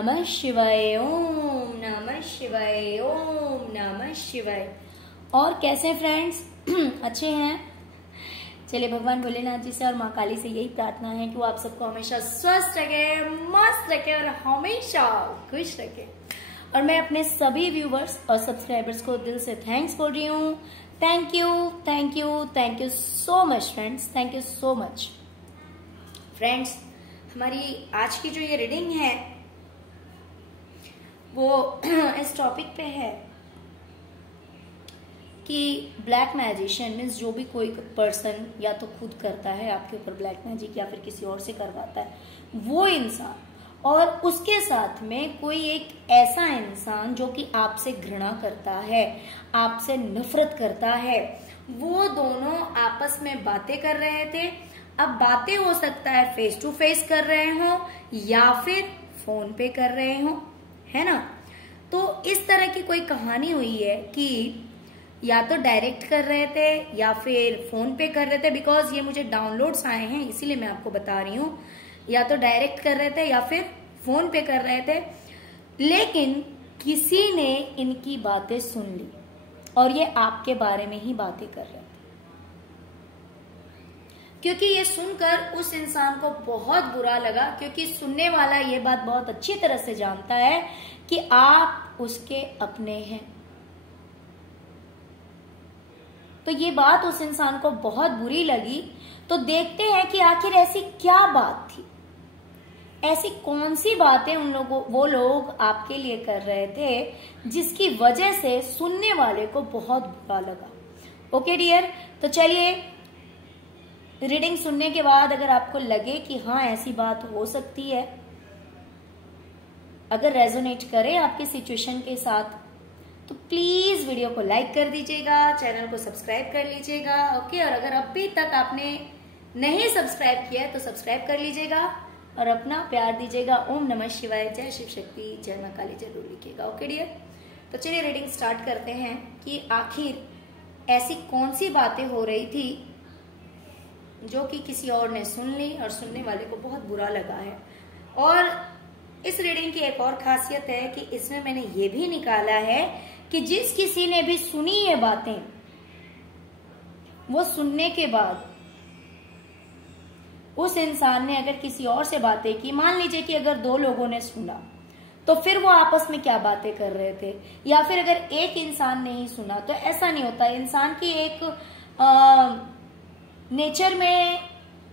नमः शिवाय, ओम नमः शिवाय, ओम नमः शिवाय। और कैसे फ्रेंड्स, अच्छे हैं? चलिए भगवान भोलेनाथ जी से और माँ काली से यही प्रार्थना है कि वो आप सबको हमेशा स्वस्थ रखे, मस्त रखे और हमेशा खुश रखे। और मैं अपने सभी व्यूवर्स और सब्सक्राइबर्स को दिल से थैंक्स बोल रही हूँ। Thank you, thank you, thank you so much friends, thank you so much friends. हमारी आज की जो ये रीडिंग है वो इस टॉपिक पे है कि ब्लैक मैजिशियन मीन्स जो भी कोई पर्सन या तो खुद करता है आपके ऊपर ब्लैक मैजिक या फिर किसी और से करवाता है, वो इंसान और उसके साथ में कोई एक ऐसा इंसान जो कि आपसे घृणा करता है, आपसे नफरत करता है, वो दोनों आपस में बातें कर रहे थे। अब बातें हो सकता है फेस टू फेस कर रहे हो या फिर फोन पे कर रहे हो, है ना। तो इस तरह की कोई कहानी हुई है कि या तो डायरेक्ट कर रहे थे या फिर फोन पे कर रहे थे। बिकॉज ये मुझे डाउनलोड्स आए हैं इसीलिए मैं आपको बता रही हूँ। या तो डायरेक्ट कर रहे थे या फिर फोन पे कर रहे थे, लेकिन किसी ने इनकी बातें सुन ली और ये आपके बारे में ही बातें कर रहे थे, क्योंकि ये सुनकर उस इंसान को बहुत बुरा लगा। क्योंकि सुनने वाला ये बात बहुत अच्छी तरह से जानता है कि आप उसके अपने हैं। तो ये बात उस इंसान को बहुत बुरी लगी। तो देखते हैं कि आखिर ऐसी क्या बात थी, ऐसी कौन सी बातें वो लोग आपके लिए कर रहे थे जिसकी वजह से सुनने वाले को बहुत बुरा लगा। ओके डियर, तो चलिए रीडिंग सुनने के बाद अगर आपको लगे कि हाँ ऐसी बात हो सकती है, अगर रेजोनेट करे आपके सिचुएशन के साथ, तो प्लीज वीडियो को लाइक कर दीजिएगा, चैनल को सब्सक्राइब कर लीजिएगा। ओके, और अगर अभी तक आपने नहीं सब्सक्राइब किया है तो सब्सक्राइब कर लीजिएगा और अपना प्यार दीजिएगा। ओम नमः शिवाय, जय शिव शक्ति, जय मां काली जरूर लिखिएगा। ओके डियर, तो चलिए रीडिंग स्टार्ट करते हैं कि आखिर ऐसी कौन सी बातें हो रही थी जो कि किसी और ने सुन ली और सुनने वाले को बहुत बुरा लगा है। और इस रीडिंग की एक और खासियत है कि इसमें मैंने ये भी निकाला है कि जिस किसी ने भी सुनी ये बातें, वो सुनने के बाद उस इंसान ने अगर किसी और से बातें की, मान लीजिए कि अगर दो लोगों ने सुना, तो फिर वो आपस में क्या बातें कर रहे थे, या फिर अगर एक इंसान ने ही सुना, तो ऐसा नहीं होता। इंसान की एक नेचर में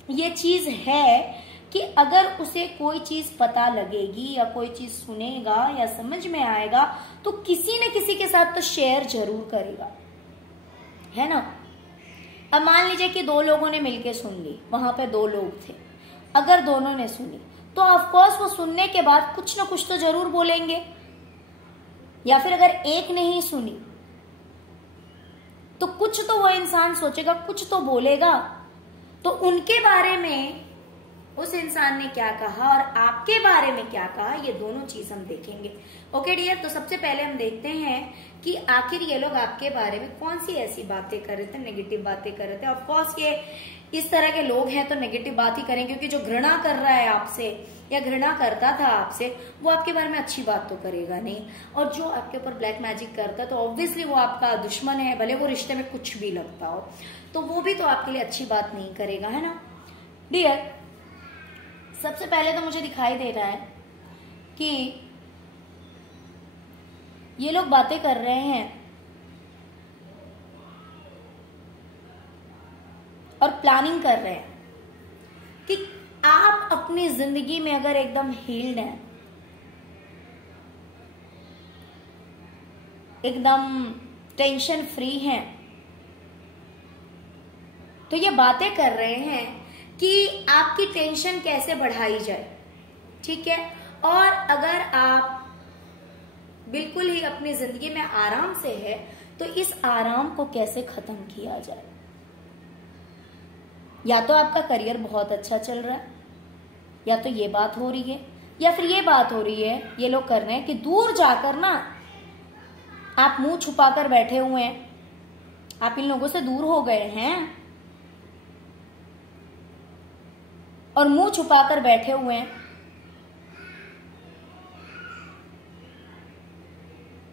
ये चीज है कि अगर उसे कोई चीज पता लगेगी या कोई चीज सुनेगा या समझ में आएगा तो किसी न किसी के साथ तो शेयर जरूर करेगा, है ना। अब मान लीजिए कि दो लोगों ने मिलके सुन ली, वहां पे दो लोग थे, अगर दोनों ने सुनी तो ऑफकोर्स वो सुनने के बाद कुछ ना कुछ तो जरूर बोलेंगे। या फिर अगर एक ने ही सुनी तो कुछ तो वो इंसान सोचेगा, कुछ तो बोलेगा। तो उनके बारे में उस इंसान ने क्या कहा और आपके बारे में क्या कहा, ये दोनों चीज हम देखेंगे। ओके डियर, तो सबसे पहले हम देखते हैं कि आखिर ये लोग आपके बारे में कौन सी ऐसी बातें कर रहे थे, नेगेटिव बातें कर रहे थे। ऑफ कोर्स ये इस तरह के लोग हैं तो नेगेटिव बात ही करेंगे, क्योंकि जो घृणा कर रहा है आपसे या घृणा करता था आपसे, वो आपके बारे में अच्छी बात तो करेगा नहीं। और जो आपके ऊपर ब्लैक मैजिक करता है तो ऑब्वियसली वो आपका दुश्मन है, भले वो रिश्ते में कुछ भी लगता हो, तो वो भी तो आपके लिए अच्छी बात नहीं करेगा, है ना डियर। सबसे पहले तो मुझे दिखाई दे रहा है कि ये लोग बातें कर रहे हैं और प्लानिंग कर रहे हैं कि आप अपनी जिंदगी में अगर एकदम हील्ड हैं, एकदम टेंशन फ्री हैं, तो ये बातें कर रहे हैं कि आपकी टेंशन कैसे बढ़ाई जाए, ठीक है। और अगर आप बिल्कुल ही अपनी जिंदगी में आराम से है तो इस आराम को कैसे खत्म किया जाए। या तो आपका करियर बहुत अच्छा चल रहा है, या तो ये बात हो रही है, या फिर ये बात हो रही है, ये लोग कर रहे हैं कि दूर जाकर ना आप मुंह छुपाकर बैठे हुए हैं, आप इन लोगों से दूर हो गए हैं और मुंह छुपाकर बैठे हुए हैं।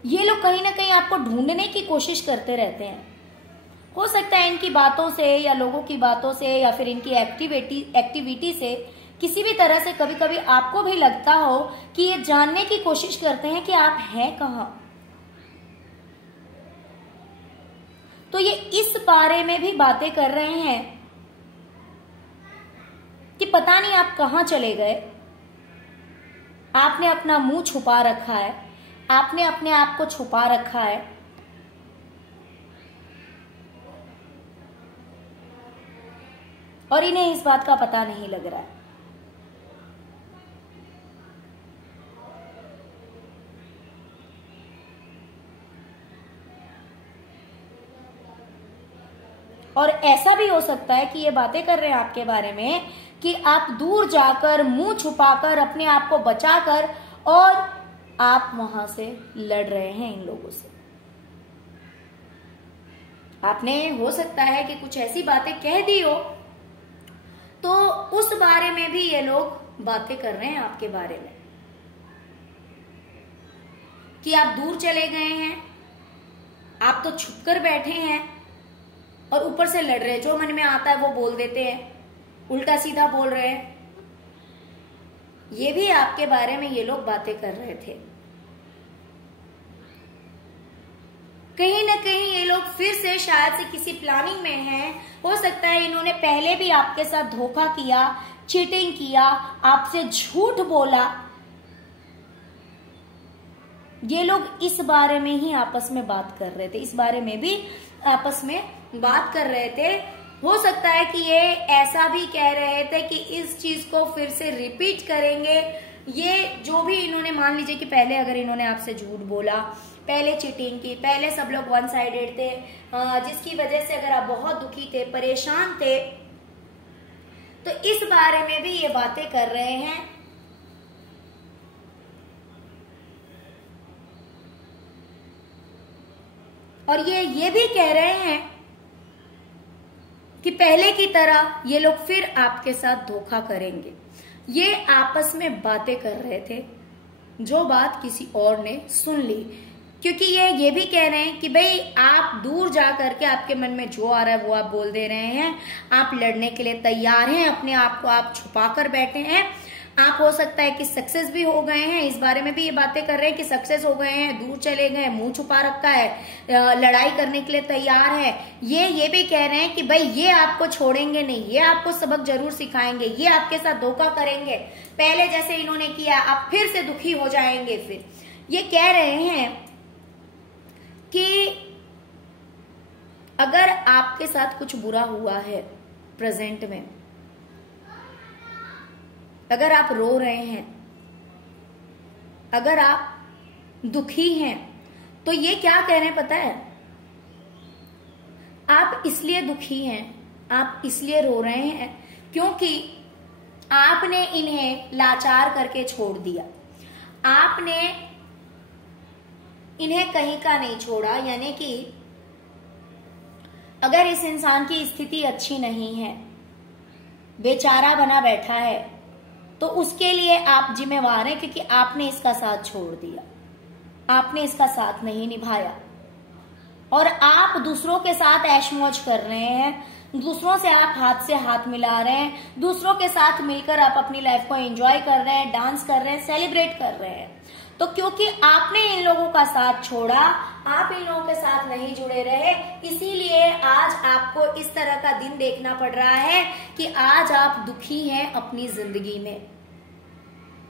ये लोग कहीं ना कहीं आपको ढूंढने की कोशिश करते रहते हैं। हो सकता है इनकी बातों से या लोगों की बातों से या फिर इनकी एक्टिविटी से किसी भी तरह से कभी कभी आपको भी लगता हो कि ये जानने की कोशिश करते हैं कि आप हैं कहाँ। तो ये इस बारे में भी बातें कर रहे हैं कि पता नहीं आप कहाँ चले गए, आपने अपना मुंह छुपा रखा है, आपने अपने आप को छुपा रखा है। और इन्हें इस बात का पता नहीं लग रहा है। और ऐसा भी हो सकता है कि ये बातें कर रहे हैं आपके बारे में कि आप दूर जाकर मुंह छुपाकर अपने आप को बचाकर और आप वहां से लड़ रहे हैं इन लोगों से। आपने हो सकता है कि कुछ ऐसी बातें कह दी हो, तो उस बारे में भी ये लोग बातें कर रहे हैं आपके बारे में कि आप दूर चले गए हैं, आप तो छुपकर बैठे हैं और ऊपर से लड़ रहे हैं। जो मन में आता है वो बोल देते हैं, उल्टा सीधा बोल रहे हैं। ये भी आपके बारे में ये लोग बातें कर रहे थे। कहीं ना कहीं ये लोग फिर से शायद से किसी प्लानिंग में हैं। हो सकता है इन्होंने पहले भी आपके साथ धोखा किया, चीटिंग किया, आपसे झूठ बोला। ये लोग इस बारे में ही आपस में बात कर रहे थे, इस बारे में भी आपस में बात कर रहे थे। हो सकता है कि ये ऐसा भी कह रहे थे कि इस चीज को फिर से रिपीट करेंगे। ये जो भी इन्होंने, मान लीजिए कि पहले अगर इन्होंने आपसे झूठ बोला, पहले चीटिंग की, पहले सब लोग वन साइडेड थे, जिसकी वजह से अगर आप बहुत दुखी थे, परेशान थे, तो इस बारे में भी ये बातें कर रहे हैं। और ये भी कह रहे हैं कि पहले की तरह ये लोग फिर आपके साथ धोखा करेंगे। ये आपस में बातें कर रहे थे, जो बात किसी और ने सुन ली। क्योंकि ये भी कह रहे हैं कि भाई आप दूर जा करके आपके मन में जो आ रहा है वो आप बोल दे रहे हैं, आप लड़ने के लिए तैयार हैं, अपने आप को आप छुपा कर बैठे हैं। आप हो सकता है कि सक्सेस भी हो गए हैं, इस बारे में भी ये बातें कर रहे हैं कि सक्सेस हो गए हैं, दूर चले गए, मुंह छुपा रखा है, लड़ाई करने के लिए तैयार है। ये भी कह रहे हैं कि भाई ये आपको छोड़ेंगे नहीं, ये आपको सबक जरूर सिखाएंगे, ये आपके साथ धोखा करेंगे, पहले जैसे इन्होंने किया आप फिर से दुखी हो जाएंगे। फिर ये कह रहे हैं कि अगर आपके साथ कुछ बुरा हुआ है प्रेजेंट में, अगर आप रो रहे हैं, अगर आप दुखी हैं, तो ये क्या कह रहे हैं पता है? आप इसलिए दुखी हैं, आप इसलिए रो रहे हैं क्योंकि आपने इन्हें लाचार करके छोड़ दिया, आपने इन्हें कहीं का नहीं छोड़ा। यानी कि अगर इस इंसान की स्थिति अच्छी नहीं है, बेचारा बना बैठा है, तो उसके लिए आप जिम्मेवार हैं, क्योंकि आपने इसका साथ छोड़ दिया, आपने इसका साथ नहीं निभाया और आप दूसरों के साथ ऐश मौज कर रहे हैं, दूसरों से आप हाथ से हाथ मिला रहे हैं, दूसरों के साथ मिलकर आप अपनी लाइफ को एंजॉय कर रहे हैं, डांस कर रहे हैं, सेलिब्रेट कर रहे हैं। तो क्योंकि आपने इन लोगों का साथ छोड़ा, आप इन लोगों के साथ नहीं जुड़े रहे, इसीलिए आज आपको इस तरह का दिन देखना पड़ रहा है कि आज आप दुखी हैं अपनी जिंदगी में।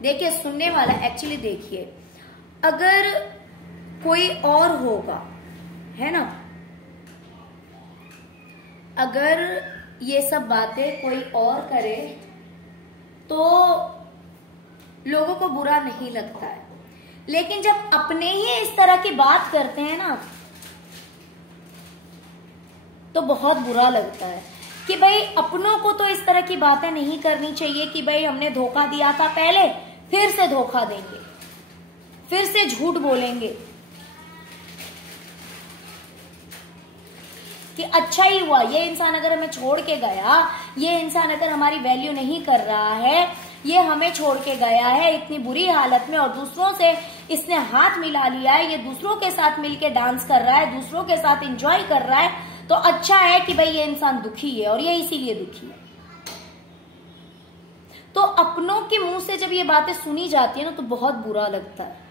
देखिए सुनने वाला, एक्चुअली देखिए, अगर कोई और होगा, है ना, अगर ये सब बातें कोई और करे तो लोगों को बुरा नहीं लगता है, लेकिन जब अपने ही इस तरह की बात करते हैं ना, तो बहुत बुरा लगता है कि भाई अपनों को तो इस तरह की बातें नहीं करनी चाहिए कि भाई हमने धोखा दिया था पहले, फिर से धोखा देंगे, फिर से झूठ बोलेंगे कि अच्छा ही हुआ, ये इंसान अगर हमें छोड़ के गया, ये इंसान अगर हमारी वैल्यू नहीं कर रहा है, ये हमें छोड़ के गया है इतनी बुरी हालत में, और दूसरों से इसने हाथ मिला लिया है, ये दूसरों के साथ मिलके डांस कर रहा है, दूसरों के साथ एंजॉय कर रहा है, तो अच्छा है कि भाई ये इंसान दुखी है, और ये इसीलिए दुखी है। तो अपनों के मुंह से जब ये बातें सुनी जाती है ना, तो बहुत बुरा लगता है।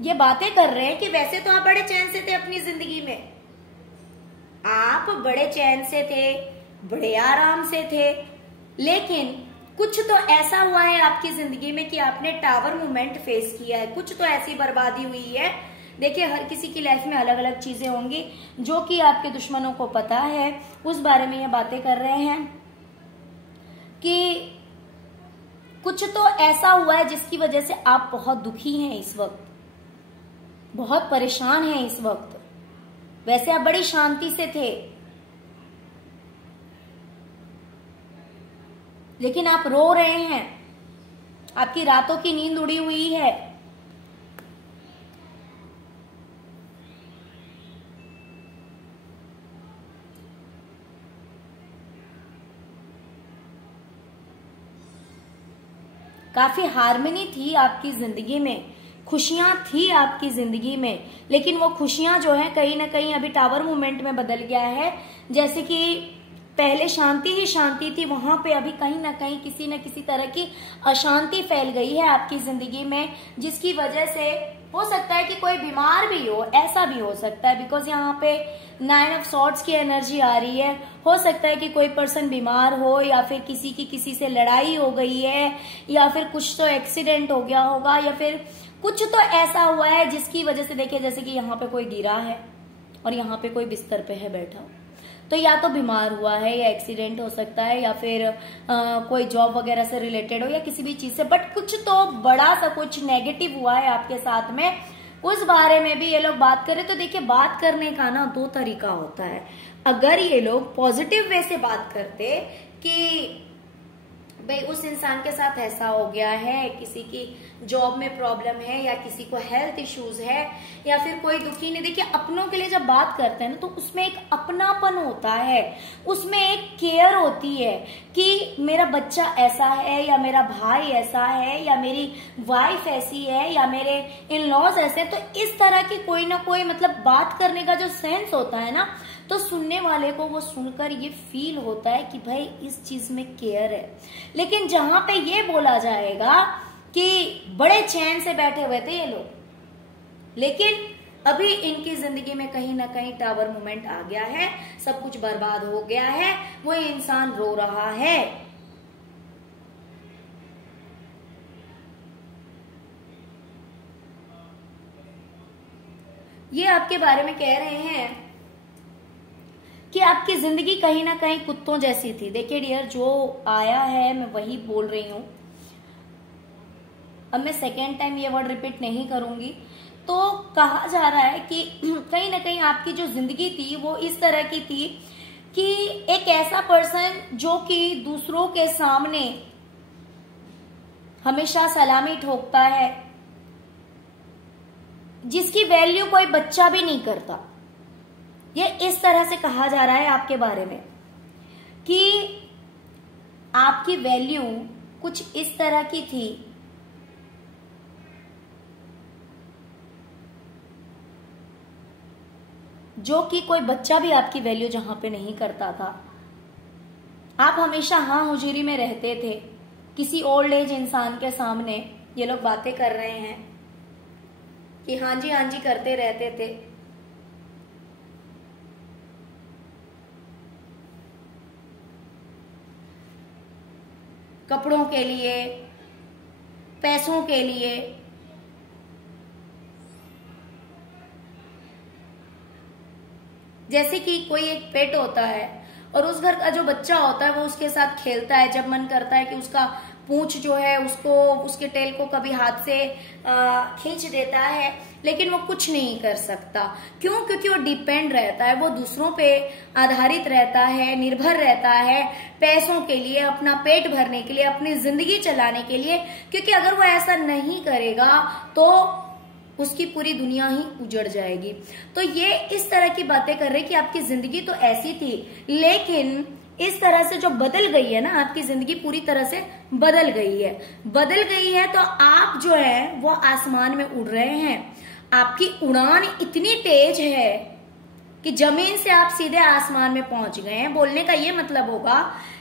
ये बातें कर रहे हैं कि वैसे तो आप बड़े चैन से थे अपनी जिंदगी में, आप बड़े चैन से थे, बड़े आराम से थे, लेकिन कुछ तो ऐसा हुआ है आपकी जिंदगी में कि आपने टावर मूवमेंट फेस किया है, कुछ तो ऐसी बर्बादी हुई है। देखिए, हर किसी की लाइफ में अलग अलग चीजें होंगी, जो कि आपके दुश्मनों को पता है, उस बारे में ये बातें कर रहे हैं कि कुछ तो ऐसा हुआ है जिसकी वजह से आप बहुत दुखी हैं इस वक्त, बहुत परेशान हैं इस वक्त। वैसे आप बड़ी शांति से थे, लेकिन आप रो रहे हैं, आपकी रातों की नींद उड़ी हुई है। काफी हार्मनी थी आपकी जिंदगी में, खुशियां थी आपकी जिंदगी में, लेकिन वो खुशियां जो है कहीं ना कहीं अभी टावर मूवमेंट में बदल गया है। जैसे कि पहले शांति ही शांति थी, वहां पे अभी कहीं ना कहीं किसी न किसी तरह की अशांति फैल गई है आपकी जिंदगी में, जिसकी वजह से हो सकता है कि कोई बीमार भी हो, ऐसा भी हो सकता है, बिकॉज यहाँ पे 9 ऑफ सॉर्ड्स की एनर्जी आ रही है। हो सकता है कि कोई पर्सन बीमार हो, या फिर किसी की किसी से लड़ाई हो गई है, या फिर कुछ तो एक्सीडेंट हो गया होगा, या फिर कुछ तो ऐसा हुआ है जिसकी वजह से, देखिए जैसे कि यहाँ पे कोई गिरा है और यहाँ पे कोई बिस्तर पे है बैठा, तो या तो बीमार हुआ है, या एक्सीडेंट हो सकता है, या फिर कोई जॉब वगैरह से रिलेटेड हो, या किसी भी चीज से, बट कुछ तो बड़ा सा कुछ नेगेटिव हुआ है आपके साथ में, उस बारे में भी ये लोग बात करें। तो देखिए, बात करने का ना 2 तरीका होता है। अगर ये लोग पॉजिटिव वे से बात करते कि भाई उस इंसान के साथ ऐसा हो गया है, किसी की जॉब में प्रॉब्लम है, या किसी को हेल्थ इश्यूज है, या फिर कोई दुखी नहीं। देखिए, अपनों के लिए जब बात करते हैं ना, तो उसमें एक अपनापन होता है, उसमें एक केयर होती है कि मेरा बच्चा ऐसा है, या मेरा भाई ऐसा है, या मेरी वाइफ ऐसी है, या मेरे इन लॉज ऐसे। तो इस तरह की कोई ना कोई मतलब बात करने का जो सेंस होता है ना, तो सुनने वाले को वो सुनकर ये फील होता है कि भाई इस चीज में केयर है। लेकिन जहां पे ये बोला जाएगा कि बड़े चैन से बैठे हुए थे ये लोग, लेकिन अभी इनकी जिंदगी में कहीं ना कहीं टावर मूवमेंट आ गया है, सब कुछ बर्बाद हो गया है, वो इंसान रो रहा है। ये आपके बारे में कह रहे हैं कि आपकी जिंदगी कहीं ना कहीं कुत्तों जैसी थी। देखिए डियर, जो आया है मैं वही बोल रही हूं, अब मैं सेकेंड टाइम ये वर्ड रिपीट नहीं करूंगी। तो कहा जा रहा है कि कहीं ना कहीं आपकी जो जिंदगी थी वो इस तरह की थी कि एक ऐसा पर्सन जो कि दूसरों के सामने हमेशा सलामी ठोकता है, जिसकी वैल्यू कोई बच्चा भी नहीं करता। ये इस तरह से कहा जा रहा है आपके बारे में कि आपकी वैल्यू कुछ इस तरह की थी जो कि कोई बच्चा भी आपकी वैल्यू जहां पे नहीं करता था। आप हमेशा हाँ हुजूरी में रहते थे। किसी ओल्ड एज इंसान के सामने ये लोग बातें कर रहे हैं कि हाँ जी करते रहते थे। कपड़ों के लिए, पैसों के लिए, जैसे कि कोई एक पेट होता है और उस घर का जो बच्चा होता है वो उसके साथ खेलता है, जब मन करता है कि उसका पूंछ जो है उसको, उसके टेल को कभी हाथ से खींच देता है, लेकिन वो कुछ नहीं कर सकता। क्यों? क्योंकि वो डिपेंड रहता है, वो दूसरों पे आधारित रहता है, निर्भर रहता है पैसों के लिए, अपना पेट भरने के लिए, अपनी जिंदगी चलाने के लिए। क्योंकि अगर वो ऐसा नहीं करेगा तो उसकी पूरी दुनिया ही उजड़ जाएगी। तो ये इस तरह की बातें कर रहे कि आपकी जिंदगी तो ऐसी थी, लेकिन इस तरह से जो बदल गई है ना, आपकी जिंदगी पूरी तरह से बदल गई है, तो आप जो है वो आसमान में उड़ रहे हैं। आपकी उड़ान इतनी तेज है कि जमीन से आप सीधे आसमान में पहुंच गए हैं। बोलने का ये मतलब होगा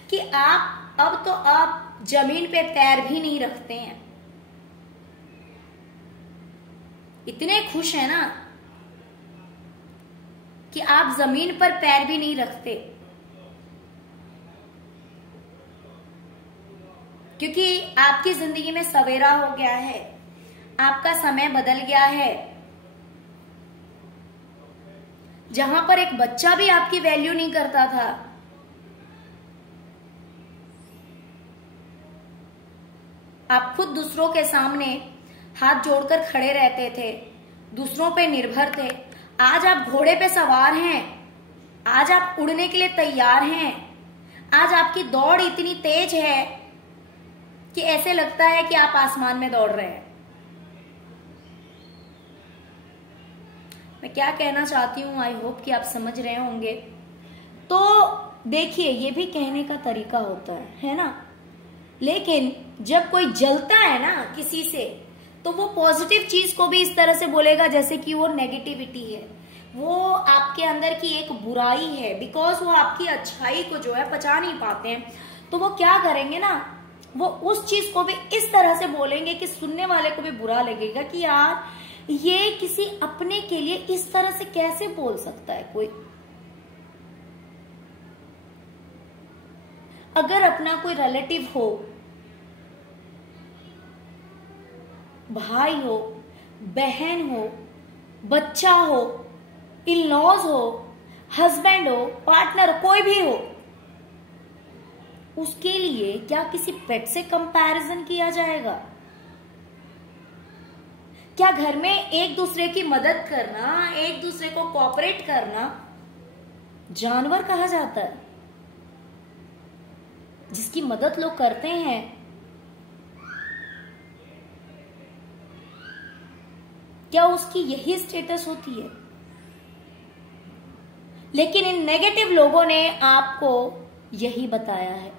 कि आप जमीन पे पैर भी नहीं रखते हैं। इतने खुश हैं ना कि आप जमीन पर पैर भी नहीं रखते, क्योंकि आपकी जिंदगी में सवेरा हो गया है, आपका समय बदल गया है। जहां पर एक बच्चा भी आपकी वैल्यू नहीं करता था, आप खुद दूसरों के सामने हाथ जोड़कर खड़े रहते थे, दूसरों पे निर्भर थे। आज आप घोड़े पे सवार हैं, आज आप उड़ने के लिए तैयार हैं। आज आपकी दौड़ इतनी तेज है कि ऐसे लगता है कि आप आसमान में दौड़ रहे हैं। मैं क्या कहना चाहती हूं, आई होप कि आप समझ रहे होंगे। तो देखिए, ये भी कहने का तरीका होता है ना। लेकिन जब कोई जलता है ना किसी से, तो वो पॉजिटिव चीज को भी इस तरह से बोलेगा जैसे कि वो नेगेटिविटी है, वो आपके अंदर की एक बुराई है। बिकॉज वो आपकी अच्छाई को जो है पचा नहीं पाते हैं, तो वो क्या करेंगे ना, वो उस चीज को भी इस तरह से बोलेंगे कि सुनने वाले को भी बुरा लगेगा कि यार ये किसी अपने के लिए इस तरह से कैसे बोल सकता है कोई। अगर अपना कोई रिलेटिव हो, भाई हो, बहन हो, बच्चा हो, इन लॉज हो, हस्बैंड हो, पार्टनर हो, कोई भी हो, उसके लिए क्या किसी पेट से कंपैरिजन किया जाएगा? क्या घर में एक दूसरे की मदद करना, एक दूसरे को कोऑपरेट करना जानवर कहा जाता है? जिसकी मदद लोग करते हैं, क्या उसकी यही स्टेटस होती है? लेकिन इन नेगेटिव लोगों ने आपको यही बताया है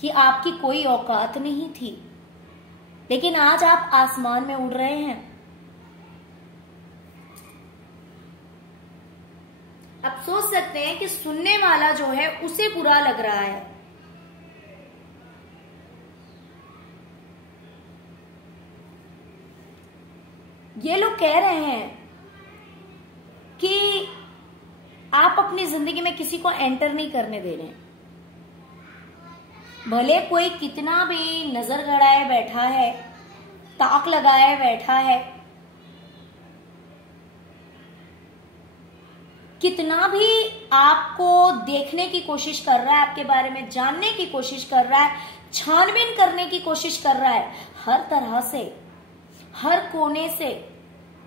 कि आपकी कोई औकात नहीं थी, लेकिन आज आप आसमान में उड़ रहे हैं। आप सोच सकते हैं कि सुनने वाला जो है उसे बुरा लग रहा है। ये लोग कह रहे हैं कि आप अपनी जिंदगी में किसी को एंटर नहीं करने दे रहे हैं। भले कोई कितना भी नजर गड़ाए बैठा है, ताक लगाए बैठा है, कितना भी आपको देखने की कोशिश कर रहा है, आपके बारे में जानने की कोशिश कर रहा है, छानबीन करने की कोशिश कर रहा है, हर तरह से, हर कोने से,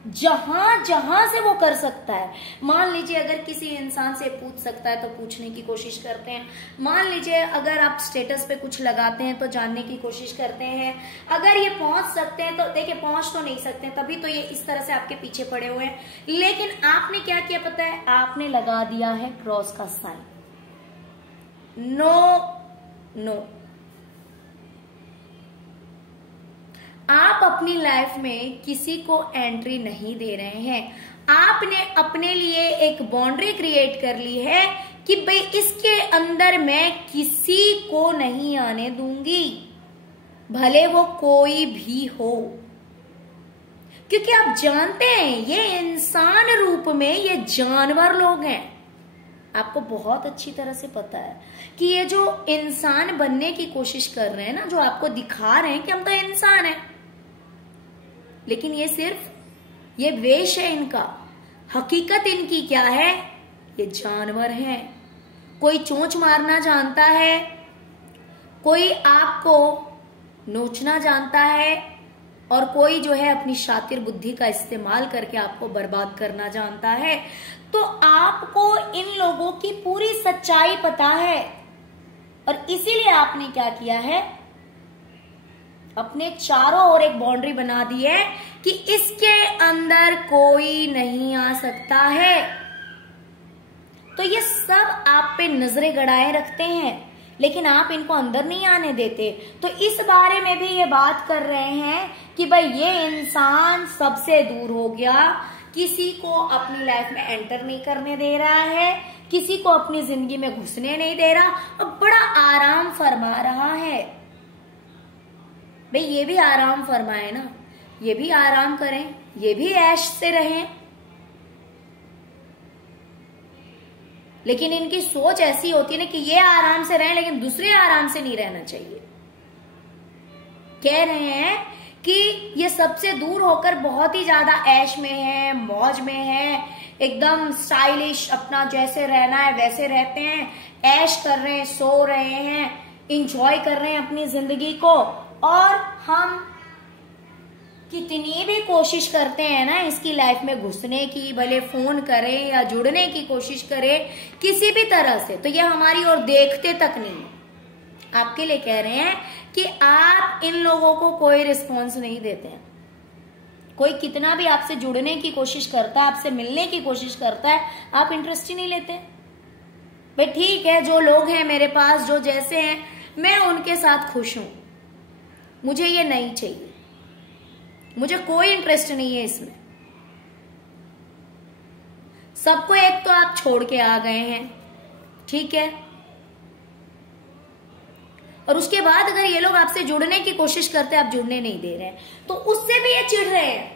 जहां जहां से वो कर सकता है। मान लीजिए अगर किसी इंसान से पूछ सकता है तो पूछने की कोशिश करते हैं। मान लीजिए अगर आप स्टेटस पे कुछ लगाते हैं तो जानने की कोशिश करते हैं। अगर ये पहुंच सकते हैं तो देखिए, पहुंच तो नहीं सकते, तभी तो ये इस तरह से आपके पीछे पड़े हुए हैं। लेकिन आपने क्या किया पता है? आपने लगा दिया है क्रॉस का साइन। नो, आप अपनी लाइफ में किसी को एंट्री नहीं दे रहे हैं। आपने अपने लिए एक बाउंड्री क्रिएट कर ली है कि भाई इसके अंदर मैं किसी को नहीं आने दूंगी, भले वो कोई भी हो। क्योंकि आप जानते हैं ये इंसान रूप में ये जानवर लोग हैं। आपको बहुत अच्छी तरह से पता है कि ये जो इंसान बनने की कोशिश कर रहे हैं ना, जो आपको दिखा रहे हैं कि हम तो इंसान हैं, लेकिन ये सिर्फ ये वेश है इनका। हकीकत इनकी क्या है? ये जानवर हैं। कोई चोंच मारना जानता है, कोई आपको नोचना जानता है, और कोई जो है अपनी शातिर बुद्धि का इस्तेमाल करके आपको बर्बाद करना जानता है। तो आपको इन लोगों की पूरी सच्चाई पता है, और इसीलिए आपने क्या किया है? अपने चारों ओर एक बाउंड्री बना दी है कि इसके अंदर कोई नहीं आ सकता है। तो ये सब आप पे नजरें गड़ाए रखते हैं, लेकिन आप इनको अंदर नहीं आने देते। तो इस बारे में भी ये बात कर रहे हैं कि भाई ये इंसान सबसे दूर हो गया, किसी को अपनी लाइफ में एंटर नहीं करने दे रहा है, किसी को अपनी जिंदगी में घुसने नहीं दे रहा और बड़ा आराम फरमा रहा है। भाई ये भी आराम फरमाए ना, ये भी आराम करें, ये भी ऐश से रहें, लेकिन इनकी सोच ऐसी होती है ना कि ये आराम से रहें लेकिन दूसरे आराम से नहीं रहना चाहिए। कह रहे हैं कि ये सबसे दूर होकर बहुत ही ज्यादा ऐश में है, मौज में है, एकदम स्टाइलिश, अपना जैसे रहना है वैसे रहते हैं, ऐश कर रहे हैं, सो रहे हैं, इंजॉय कर रहे हैं अपनी जिंदगी को। और हम कितनी भी कोशिश करते हैं ना इसकी लाइफ में घुसने की, भले फोन करें या जुड़ने की कोशिश करें किसी भी तरह से, तो ये हमारी ओर देखते तक नहीं। आपके लिए कह रहे हैं कि आप इन लोगों को कोई रिस्पॉन्स नहीं देते हैं। कोई कितना भी आपसे जुड़ने की कोशिश करता है, आपसे मिलने की कोशिश करता है, आप इंटरेस्ट ही नहीं लेते। भाई ठीक है, जो लोग हैं मेरे पास, जो जैसे हैं, मैं उनके साथ खुश हूं, मुझे ये नहीं चाहिए, मुझे कोई इंटरेस्ट नहीं है इसमें। सबको एक तो आप छोड़ के आ गए हैं, ठीक है, और उसके बाद अगर ये लोग आपसे जुड़ने की कोशिश करते हैं, आप जुड़ने नहीं दे रहे हैं, तो उससे भी ये चिढ़ रहे हैं,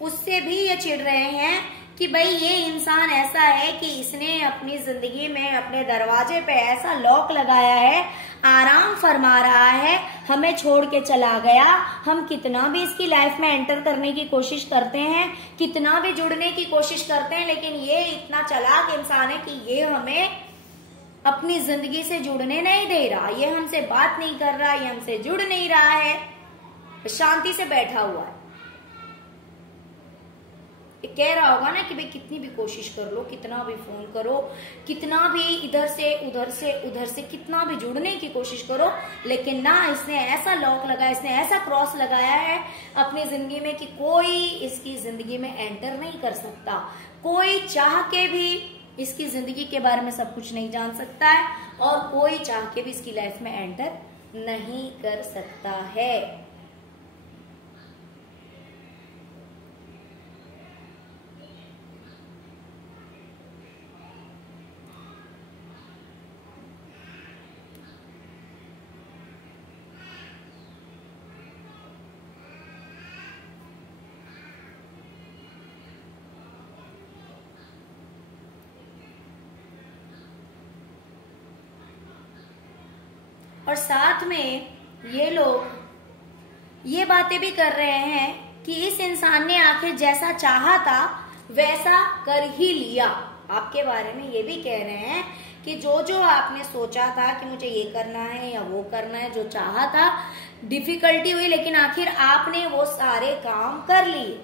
उससे भी ये चिढ़ रहे हैं कि भाई ये इंसान ऐसा है कि इसने अपनी जिंदगी में अपने दरवाजे पे ऐसा लॉक लगाया है, आराम फरमा रहा है, हमें छोड़ के चला गया। हम कितना भी इसकी लाइफ में एंटर करने की कोशिश करते हैं, कितना भी जुड़ने की कोशिश करते हैं, लेकिन ये इतना चालाक इंसान है कि ये हमें अपनी जिंदगी से जुड़ने नहीं दे रहा, ये हमसे बात नहीं कर रहा, ये हमसे जुड़ नहीं रहा है, शांति से बैठा हुआ है। कह रहा होगा ना कि भाई कितनी भी कोशिश कर लो, कितना भी फोन करो, कितना भी इधर से उधर से कितना भी जुड़ने की कोशिश करो, लेकिन ना, इसने ऐसा लॉक लगाया, इसने ऐसा क्रॉस लगाया है अपनी जिंदगी में कि कोई इसकी जिंदगी में एंटर नहीं कर सकता, कोई चाह के भी इसकी जिंदगी के बारे में सब कुछ नहीं जान सकता है, और कोई चाह के भी इसकी लाइफ में एंटर नहीं कर सकता है। और साथ में ये लोग ये बातें भी कर रहे हैं कि इस इंसान ने आखिर जैसा चाहा था वैसा कर ही लिया। आपके बारे में ये भी कह रहे हैं कि जो जो आपने सोचा था कि मुझे ये करना है या वो करना है, जो चाहा था, डिफिकल्टी हुई, लेकिन आखिर आपने वो सारे काम कर लिए।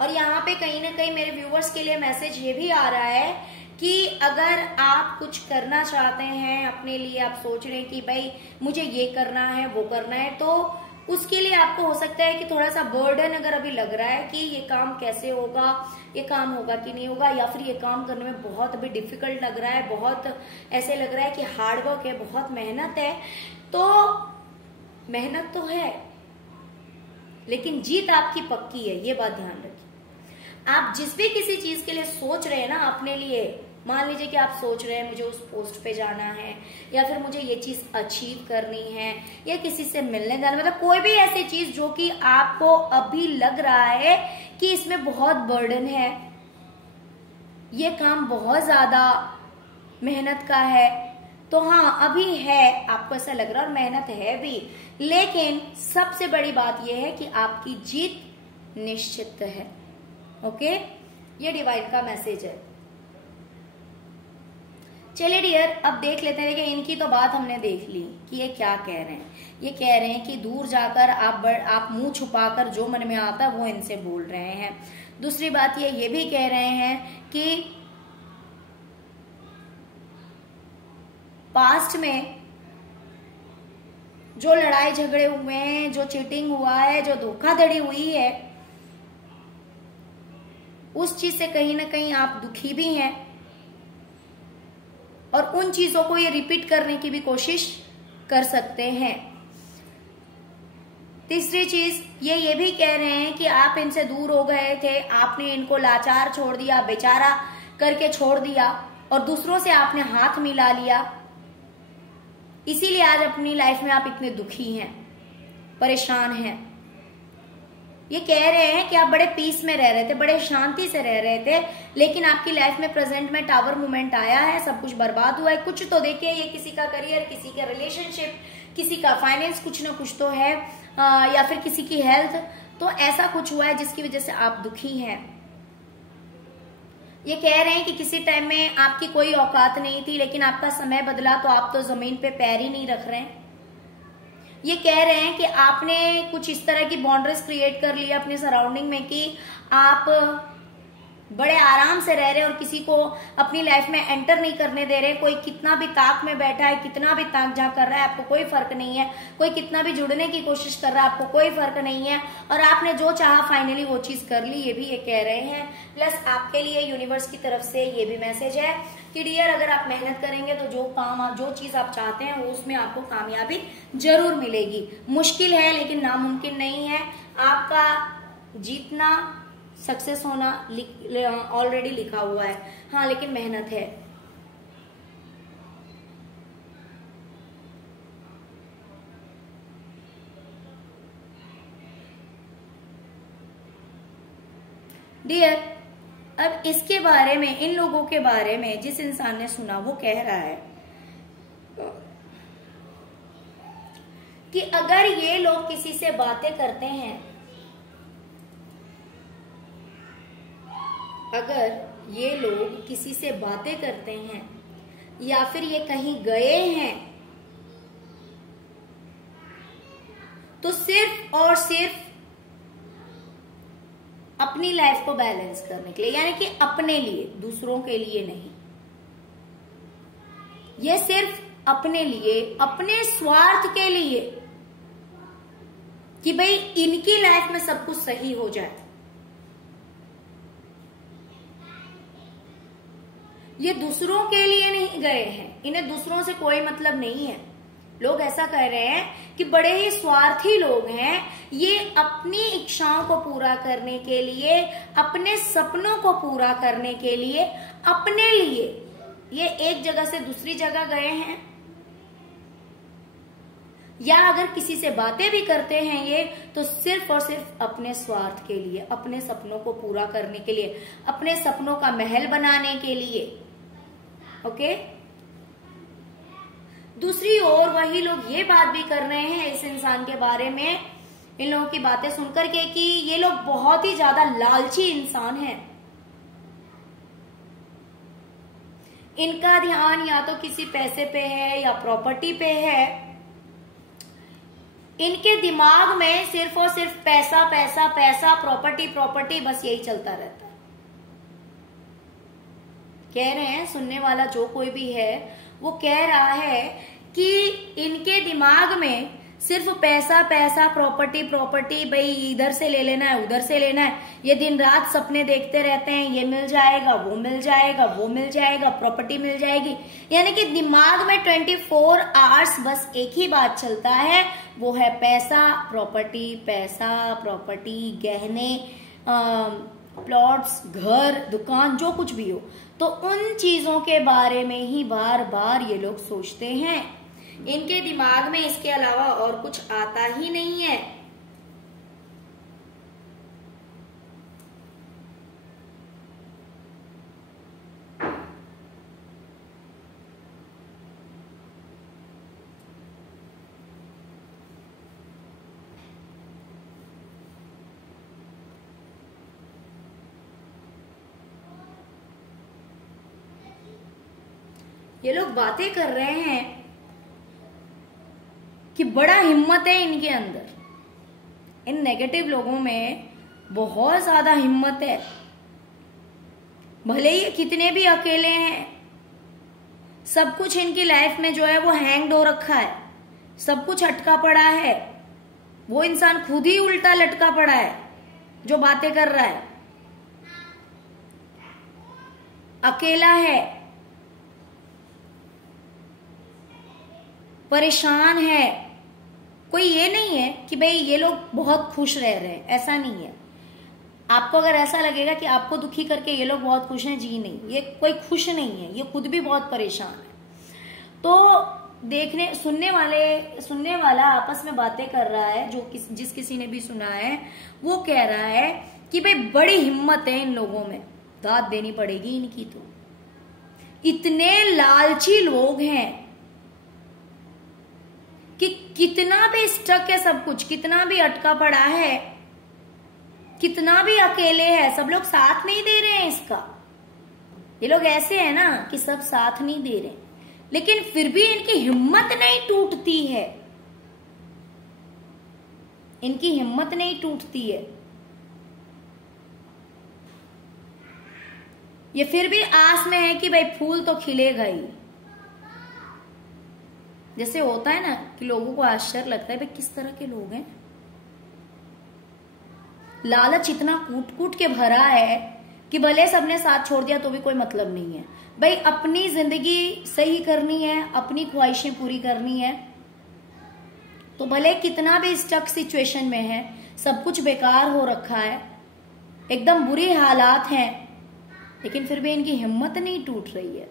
और यहाँ पे कहीं ना कहीं मेरे व्यूवर्स के लिए मैसेज ये भी आ रहा है कि अगर आप कुछ करना चाहते हैं अपने लिए, आप सोच रहे हैं कि भाई मुझे ये करना है वो करना है, तो उसके लिए आपको हो सकता है कि थोड़ा सा बर्डन अगर अभी लग रहा है कि ये काम कैसे होगा, ये काम होगा कि नहीं होगा, या फिर ये काम करने में बहुत अभी डिफिकल्ट लग रहा है, बहुत ऐसे लग रहा है कि हार्ड वर्क है, बहुत मेहनत है। तो मेहनत तो है, लेकिन जीत आपकी पक्की है, ये बात ध्यान रखिए। आप जिस भी किसी चीज के लिए सोच रहे हैं ना अपने लिए, मान लीजिए कि आप सोच रहे हैं मुझे उस पोस्ट पे जाना है, या फिर मुझे ये चीज अचीव करनी है, या किसी से मिलने जाना, मतलब कोई भी ऐसी चीज जो कि आपको अभी लग रहा है कि इसमें बहुत बर्डन है, ये काम बहुत ज्यादा मेहनत का है, तो हाँ अभी है, आपको ऐसा लग रहा है और मेहनत है भी, लेकिन सबसे बड़ी बात यह है कि आपकी जीत निश्चित है। ओके, ये डिवाइन का मैसेज है। चलिए डियर, अब देख लेते हैं। देखिए, इनकी तो बात हमने देख ली कि ये क्या कह रहे हैं। ये कह रहे हैं कि दूर जाकर आप मुंह छुपाकर जो मन में आता है वो इनसे बोल रहे हैं। दूसरी बात ये भी कह रहे हैं कि पास्ट में जो लड़ाई झगड़े हुए हैं, जो चीटिंग हुआ है, जो धोखाधड़ी हुई है, उस चीज से कहीं ना कहीं आप दुखी भी हैं और उन चीजों को ये रिपीट करने की भी कोशिश कर सकते हैं। तीसरी चीज ये भी कह रहे हैं कि आप इनसे दूर हो गए थे, आपने इनको लाचार छोड़ दिया, बेचारा करके छोड़ दिया और दूसरों से आपने हाथ मिला लिया, इसीलिए आज अपनी लाइफ में आप इतने दुखी हैं, परेशान हैं। ये कह रहे हैं कि आप बड़े पीस में रह रहे थे, बड़े शांति से रह रहे थे, लेकिन आपकी लाइफ में प्रेजेंट में टावर मूवमेंट आया है, सब कुछ बर्बाद हुआ है। कुछ तो देखिए, ये किसी का करियर, किसी का रिलेशनशिप, किसी का फाइनेंस, कुछ ना कुछ तो है, या फिर किसी की हेल्थ, तो ऐसा कुछ हुआ है जिसकी वजह से आप दुखी हैं। ये कह रहे हैं कि किसी टाइम में आपकी कोई औकात नहीं थी, लेकिन आपका समय बदला तो आप तो जमीन पे पैर ही नहीं रख रहे हैं। ये कह रहे हैं कि आपने कुछ इस तरह की बाउंड्रीज क्रिएट कर ली अपने सराउंडिंग में कि आप बड़े आराम से रह रहे हैं और किसी को अपनी लाइफ में एंटर नहीं करने दे रहे। कोई कितना भी ताक में बैठा है, कितना भी ताक झाक कर रहा है, आपको कोई फर्क नहीं है। कोई कितना भी जुड़ने की कोशिश कर रहा है, आपको कोई फर्क नहीं है। और आपने जो चाहा फाइनली वो चीज कर ली, ये भी ये कह रहे हैं। प्लस आपके लिए यूनिवर्स की तरफ से ये भी मैसेज है कि डियर, अगर आप मेहनत करेंगे तो जो चीज आप चाहते हैं वो उसमें आपको कामयाबी जरूर मिलेगी। मुश्किल है लेकिन नामुमकिन नहीं है। आपका जीतना, सक्सेस होना ऑलरेडी लिखा हुआ है, हाँ, लेकिन मेहनत है। डियर, अब इसके बारे में, इन लोगों के बारे में जिस इंसान ने सुना वो कह रहा है कि अगर ये लोग किसी से बातें करते हैं, अगर ये लोग किसी से बातें करते हैं या फिर ये कहीं गए हैं, तो सिर्फ और सिर्फ अपनी लाइफ को बैलेंस करने के लिए, यानी कि अपने लिए, दूसरों के लिए नहीं। ये सिर्फ अपने लिए, अपने स्वार्थ के लिए कि भाई इनकी लाइफ में सब कुछ सही हो जाए। ये दूसरों के लिए नहीं गए हैं, इन्हें दूसरों से कोई मतलब नहीं है। लोग ऐसा कह रहे हैं कि बड़े ही स्वार्थी लोग हैं, ये अपनी इच्छाओं को पूरा करने के लिए, अपने सपनों को पूरा करने के लिए, अपने लिए ये एक जगह से दूसरी जगह गए हैं। या अगर किसी से बातें भी करते हैं ये, तो सिर्फ और सिर्फ अपने स्वार्थ के लिए, अपने सपनों को पूरा करने के लिए, अपने सपनों का महल बनाने के लिए। ओके, दूसरी ओर वही लोग ये बात भी कर रहे हैं इस इंसान के बारे में, इन लोगों की बातें सुनकर के, कि ये लोग बहुत ही ज्यादा लालची इंसान हैं। इनका ध्यान या तो किसी पैसे पे है या प्रॉपर्टी पे है। इनके दिमाग में सिर्फ और सिर्फ पैसा पैसा पैसा, प्रॉपर्टी प्रॉपर्टी, बस यही चलता रहता है। कह रहे हैं, सुनने वाला जो कोई भी है वो कह रहा है कि इनके दिमाग में सिर्फ पैसा पैसा, प्रॉपर्टी प्रॉपर्टी, भाई इधर से ले लेना है, उधर से लेना है। ये दिन रात सपने देखते रहते हैं, ये मिल जाएगा, वो मिल जाएगा, वो मिल जाएगा, प्रॉपर्टी मिल जाएगी। यानी कि दिमाग में 24 आवर्स बस एक ही बात चलता है, वो है पैसा प्रॉपर्टी, पैसा प्रॉपर्टी, गहने, प्लॉट्स, घर, दुकान, जो कुछ भी हो, तो उन चीजों के बारे में ही बार बार ये लोग सोचते हैं। इनके दिमाग में इसके अलावा और कुछ आता ही नहीं है। ये लोग बातें कर रहे हैं कि बड़ा हिम्मत है इनके अंदर। इन नेगेटिव लोगों में बहुत ज्यादा हिम्मत है। भले ही कितने भी अकेले हैं, सब कुछ इनकी लाइफ में जो है वो हैंग्ड हो रखा है, सब कुछ अटका पड़ा है। वो इंसान खुद ही उल्टा लटका पड़ा है जो बातें कर रहा है। अकेला है, परेशान है। कोई ये नहीं है कि भाई ये लोग बहुत खुश रह रहे हैं, ऐसा नहीं है। आपको अगर ऐसा लगेगा कि आपको दुखी करके ये लोग बहुत खुश हैं, जी नहीं, ये कोई खुश नहीं है, ये खुद भी बहुत परेशान है। तो सुनने वाला आपस में बातें कर रहा है, जिस किसी ने भी सुना है वो कह रहा है कि भाई बड़ी हिम्मत है इन लोगों में, दाद देनी पड़ेगी इनकी। तो इतने लालची लोग हैं कि कितना भी स्टक है सब कुछ, कितना भी अटका पड़ा है, कितना भी अकेले है, सब लोग साथ नहीं दे रहे हैं इसका। ये लोग ऐसे हैं ना कि सब साथ नहीं दे रहे, लेकिन फिर भी इनकी हिम्मत नहीं टूटती है, इनकी हिम्मत नहीं टूटती है। ये फिर भी आस में है कि भाई फूल तो खिलेगा ही। जैसे होता है ना कि लोगों को आश्चर्य लगता है भाई किस तरह के लोग हैं, लालच इतना कूट कूट के भरा है कि भले सबने साथ छोड़ दिया तो भी कोई मतलब नहीं है। भाई अपनी जिंदगी सही करनी है, अपनी ख्वाहिशें पूरी करनी है, तो भले कितना भी स्टक सिचुएशन में है, सब कुछ बेकार हो रखा है, एकदम बुरी हालात हैं, लेकिन फिर भी इनकी हिम्मत नहीं टूट रही है।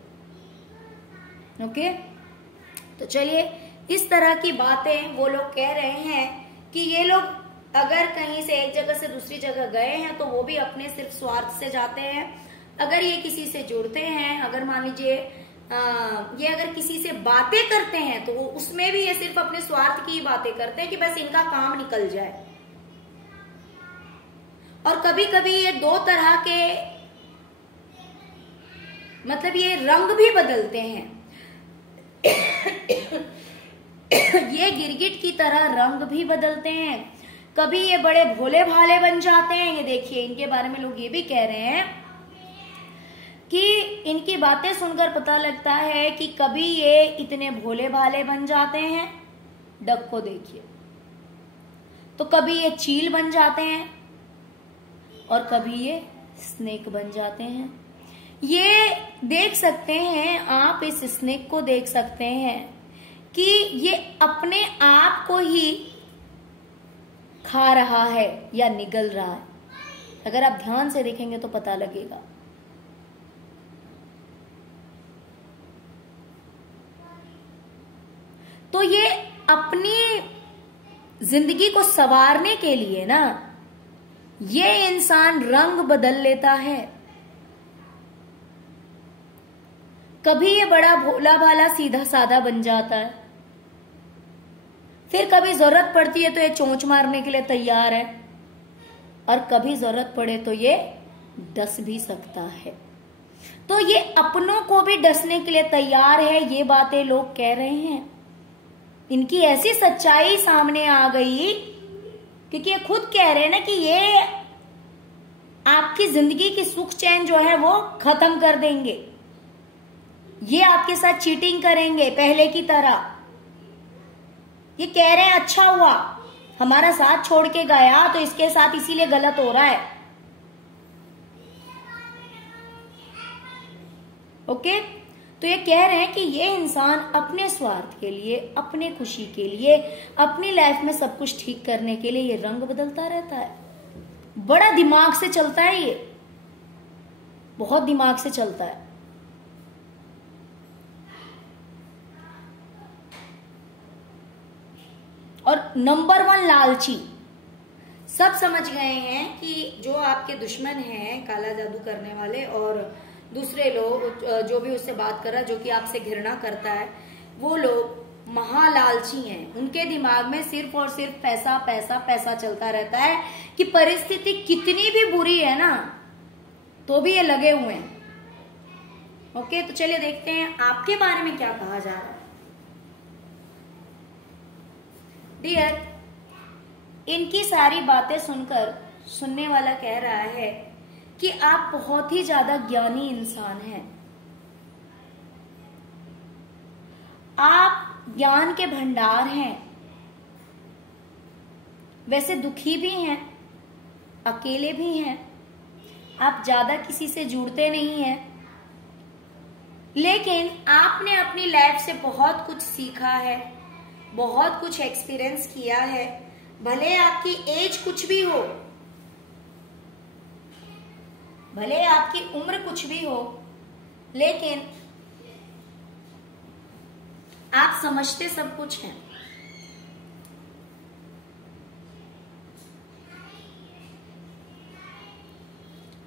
ओके, तो चलिए, इस तरह की बातें वो लोग कह रहे हैं कि ये लोग अगर कहीं से एक जगह से दूसरी जगह गए हैं तो वो भी अपने सिर्फ स्वार्थ से जाते हैं। अगर ये किसी से जुड़ते हैं, अगर मान लीजिए ये अगर किसी से बातें करते हैं तो वो उसमें भी ये सिर्फ अपने स्वार्थ की ही बातें करते हैं कि बस इनका काम निकल जाए। और कभी कभी ये दो तरह के, मतलब ये रंग भी बदलते हैं। ये गिरगिट की तरह रंग भी बदलते हैं। कभी ये बड़े भोले भाले बन जाते हैं। ये देखिए, इनके बारे में लोग ये भी कह रहे हैं कि इनकी बातें सुनकर पता लगता है कि कभी ये इतने भोले भाले बन जाते हैं, डक को देखिए, तो कभी ये चील बन जाते हैं और कभी ये स्नेक बन जाते हैं। ये देख सकते हैं आप, इस स्नेक को देख सकते हैं कि ये अपने आप को ही खा रहा है या निगल रहा है। अगर आप ध्यान से देखेंगे तो पता लगेगा। तो ये अपनी जिंदगी को संवारने के लिए ना, ये इंसान रंग बदल लेता है। कभी ये बड़ा भोला भाला सीधा साधा बन जाता है, फिर कभी जरूरत पड़ती है तो ये चोंच मारने के लिए तैयार है, और कभी जरूरत पड़े तो ये डस भी सकता है। तो ये अपनों को भी डसने के लिए तैयार है। ये बातें लोग कह रहे हैं। इनकी ऐसी सच्चाई सामने आ गई क्योंकि ये खुद कह रहे हैं ना कि ये आपकी जिंदगी की सुख चैन जो है वो खत्म कर देंगे। ये आपके साथ चीटिंग करेंगे पहले की तरह। ये कह रहे हैं अच्छा हुआ हमारा साथ छोड़ के गया तो इसके साथ इसीलिए गलत हो रहा है। ओके, तो ये कह रहे हैं कि ये इंसान अपने स्वार्थ के लिए, अपने खुशी के लिए, अपनी लाइफ में सब कुछ ठीक करने के लिए ये रंग बदलता रहता है। बड़ा दिमाग से चलता है ये, बहुत दिमाग से चलता है। और नंबर 1 लालची। सब समझ गए हैं कि जो आपके दुश्मन हैं, काला जादू करने वाले और दूसरे लोग जो भी उससे बात कर रहा है, जो कि आपसे घृणा करता है, वो लोग महालालची हैं। उनके दिमाग में सिर्फ और सिर्फ पैसा पैसा पैसा चलता रहता है कि परिस्थिति कितनी भी बुरी है ना तो भी ये लगे हुए हैं। ओके, तो चलिए देखते हैं आपके बारे में क्या कहा जा रहा है। डियर, इनकी सारी बातें सुनकर सुनने वाला कह रहा है कि आप बहुत ही ज्यादा ज्ञानी इंसान हैं। आप ज्ञान के भंडार हैं। वैसे दुखी भी हैं, अकेले भी हैं, आप ज्यादा किसी से जुड़ते नहीं हैं, लेकिन आपने अपनी लाइफ से बहुत कुछ सीखा है, बहुत कुछ एक्सपीरियंस किया है। भले आपकी एज कुछ भी हो, भले आपकी उम्र कुछ भी हो, लेकिन आप समझते सब कुछ हैं।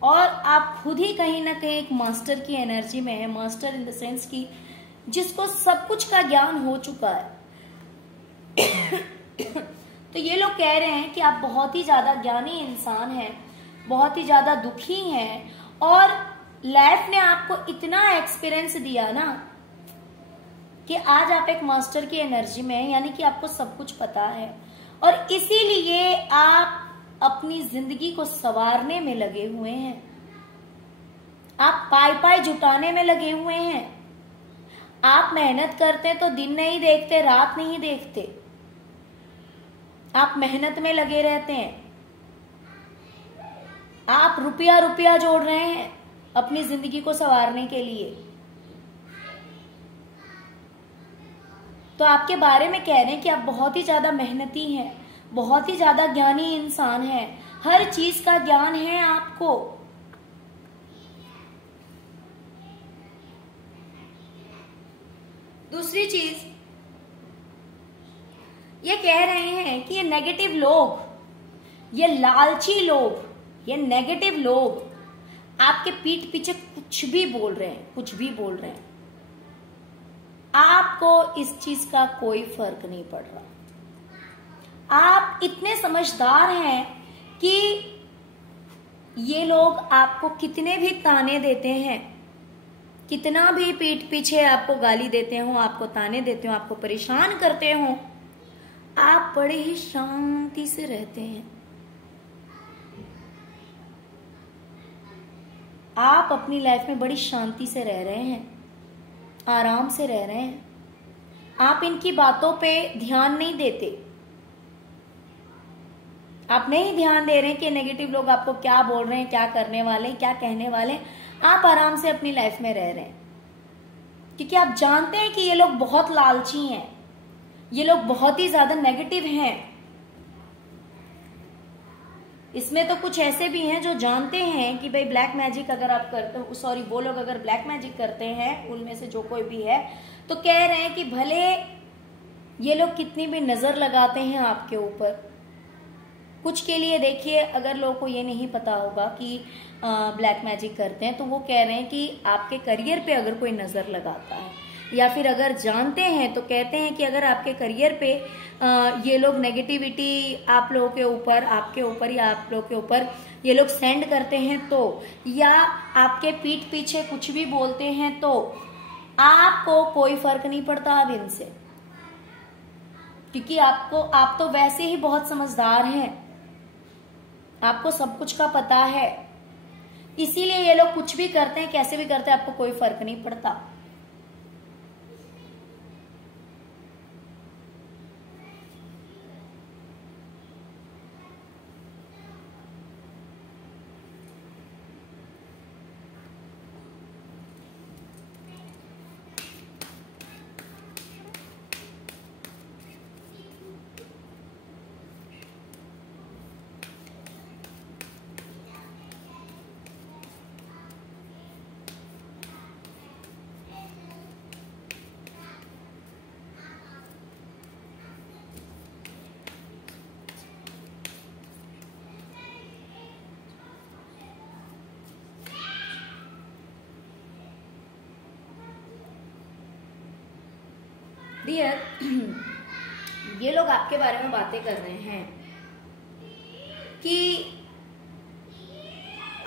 और आप खुद ही कहीं ना कहीं एक मास्टर की एनर्जी में है, मास्टर इन द सेंस की जिसको सब कुछ का ज्ञान हो चुका है। तो ये लोग कह रहे हैं कि आप बहुत ही ज्यादा ज्ञानी इंसान हैं, बहुत ही ज्यादा दुखी हैं, और लाइफ ने आपको इतना एक्सपीरियंस दिया ना कि आज आप एक मास्टर की एनर्जी में हैं, यानी कि आपको सब कुछ पता है। और इसीलिए आप अपनी जिंदगी को संवारने में लगे हुए हैं, आप पाई पाई जुटाने में लगे हुए हैं। आप मेहनत करते हैं तो दिन नहीं देखते, रात नहीं देखते, आप मेहनत में लगे रहते हैं। आप रुपया रुपया जोड़ रहे हैं अपनी जिंदगी को संवारने के लिए। तो आपके बारे में कह रहे हैं कि आप बहुत ही ज्यादा मेहनती हैं, बहुत ही ज्यादा ज्ञानी इंसान हैं, हर चीज का ज्ञान है आपको। दूसरी चीज ये कह रहे हैं कि ये नेगेटिव लोग, ये लालची लोग, ये नेगेटिव लोग आपके पीठ पीछे कुछ भी बोल रहे हैं, कुछ भी बोल रहे हैं, आपको इस चीज का कोई फर्क नहीं पड़ रहा। आप इतने समझदार हैं कि ये लोग आपको कितने भी ताने देते हैं, कितना भी पीठ पीछे आपको गाली देते हो, आपको ताने देते हो, आपको परेशान करते हो, आप बड़े ही शांति से रहते हैं। आप अपनी लाइफ में बड़ी शांति से रह रहे हैं, आराम से रह रहे हैं। आप इनकी बातों पे ध्यान नहीं देते, आप नहीं ध्यान दे रहे हैं कि नेगेटिव लोग आपको क्या बोल रहे हैं, क्या करने वाले, क्या कहने वाले। आप आराम से अपनी लाइफ में रह रहे हैं, क्योंकि आप जानते हैं कि ये लोग बहुत लालची हैं, ये लोग बहुत ही ज्यादा नेगेटिव हैं। इसमें तो कुछ ऐसे भी हैं जो जानते हैं कि भाई ब्लैक मैजिक अगर आप करते हो, सॉरी वो लोग अगर ब्लैक मैजिक करते हैं, उनमें से जो कोई भी है, तो कह रहे हैं कि भले ये लोग कितनी भी नजर लगाते हैं आपके ऊपर, कुछ के लिए देखिए, अगर लोगों को ये नहीं पता होगा कि ब्लैक मैजिक करते हैं, तो वो कह रहे हैं कि आपके करियर पे अगर कोई नजर लगाता है, या फिर अगर जानते हैं तो कहते हैं कि अगर आपके करियर पे ये लोग नेगेटिविटी आप लोगों के ऊपर, आपके ऊपर या आप लोगों के ऊपर ये लोग सेंड करते हैं, तो या आपके पीठ पीछे कुछ भी बोलते हैं, तो आपको कोई फर्क नहीं पड़ता अब इनसे, क्योंकि आप तो वैसे ही बहुत समझदार हैं, आपको सब कुछ का पता है। इसीलिए ये लोग कुछ भी करते हैं, कैसे भी करते हैं, आपको कोई फर्क नहीं पड़ता। डियर, ये लोग आपके बारे में बातें कर रहे हैं कि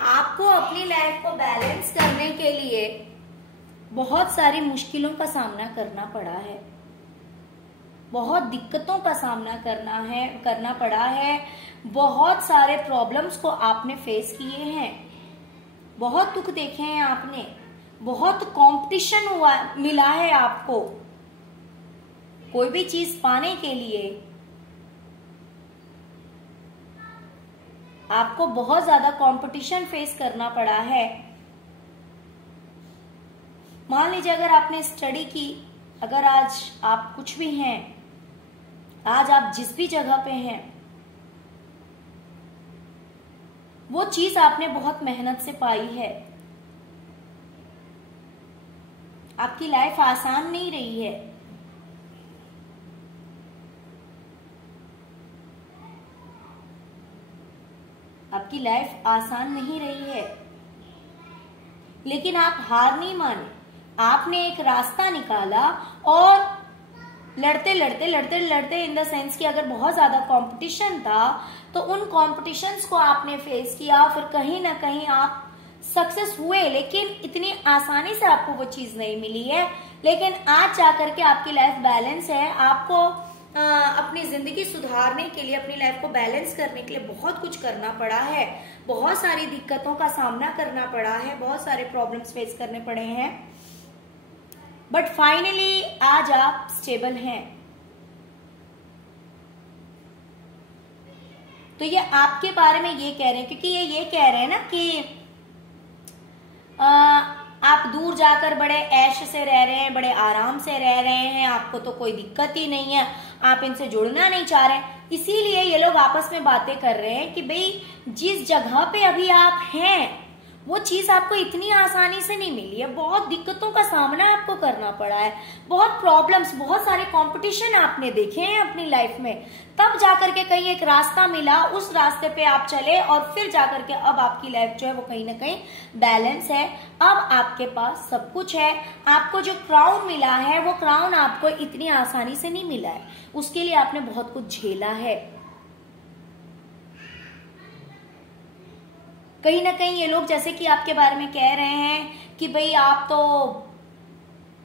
आपको अपनी लाइफ को बैलेंस करने के लिए बहुत सारी मुश्किलों का सामना करना पड़ा है, बहुत दिक्कतों का सामना करना पड़ा है, बहुत सारे प्रॉब्लम्स को आपने फेस किए हैं, बहुत दुख देखे हैं आपने, बहुत कंपटीशन मिला है आपको कोई भी चीज पाने के लिए। आपको बहुत ज्यादा कंपटीशन फेस करना पड़ा है। मान लीजिए अगर आपने स्टडी की, अगर आज आप कुछ भी हैं, आज आप जिस भी जगह पे हैं, वो चीज आपने बहुत मेहनत से पाई है। आपकी लाइफ आसान नहीं रही है। आपकी लाइफ आसान नहीं रही है, लेकिन आप हार नहीं माने। आपने एक रास्ता निकाला और लड़ते लड़ते लड़ते लड़ते इन द सेंस कि अगर बहुत ज्यादा कंपटीशन था तो उन कॉम्पिटिशन्स को आपने फेस किया, फिर कहीं ना कहीं आप सक्सेस हुए, लेकिन इतनी आसानी से आपको वो चीज नहीं मिली है। लेकिन आज जाकर के आपकी लाइफ बैलेंस है। आपको अपनी जिंदगी सुधारने के लिए, अपनी लाइफ को बैलेंस करने के लिए बहुत कुछ करना पड़ा है, बहुत सारी दिक्कतों का सामना करना पड़ा है, बहुत सारे प्रॉब्लम्स फेस करने पड़े हैं, बट फाइनली आज आप स्टेबल हैं। तो ये आपके बारे में ये कह रहे हैं, क्योंकि ये कह रहे हैं ना कि आप दूर जाकर बड़े ऐश से रह रहे हैं, बड़े आराम से रह रहे हैं, आपको तो कोई दिक्कत ही नहीं है, आप इनसे जुड़ना नहीं चाह रहे हैं। इसीलिए ये लोग आपस में बातें कर रहे हैं कि भाई जिस जगह पे अभी आप हैं वो चीज आपको इतनी आसानी से नहीं मिली है, बहुत दिक्कतों का सामना आपको करना पड़ा है, बहुत प्रॉब्लम्स, बहुत सारे कंपटीशन आपने देखे हैं अपनी लाइफ में, तब जाकर के कहीं एक रास्ता मिला, उस रास्ते पे आप चले और फिर जाकर के अब आपकी लाइफ जो है वो कहीं ना कहीं बैलेंस है। अब आपके पास सब कुछ है। आपको जो क्राउन मिला है वो क्राउन आपको इतनी आसानी से नहीं मिला है, उसके लिए आपने बहुत कुछ झेला है। कहीं ना कहीं ये लोग जैसे कि आपके बारे में कह रहे हैं कि भाई आप तो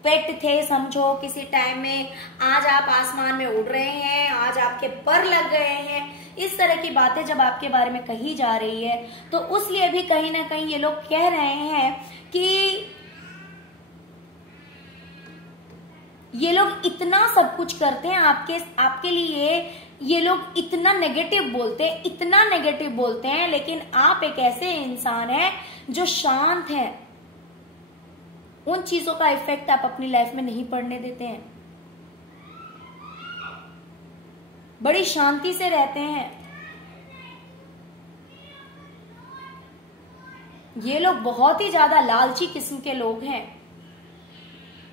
पेट थे समझो किसी टाइम में, आज आप आसमान में उड़ रहे हैं, आज आपके पर लग गए हैं। इस तरह की बातें जब आपके बारे में कही जा रही है तो उसलिए भी कहीं ना कहीं ये लोग कह रहे हैं कि ये लोग इतना सब कुछ करते हैं आपके लिए, ये लोग इतना नेगेटिव बोलते हैं, इतना नेगेटिव बोलते हैं, लेकिन आप एक ऐसे इंसान हैं जो शांत हैं। उन चीजों का इफेक्ट आप अपनी लाइफ में नहीं पड़ने देते हैं, बड़ी शांति से रहते हैं। ये लोग बहुत ही ज्यादा लालची किस्म के लोग हैं।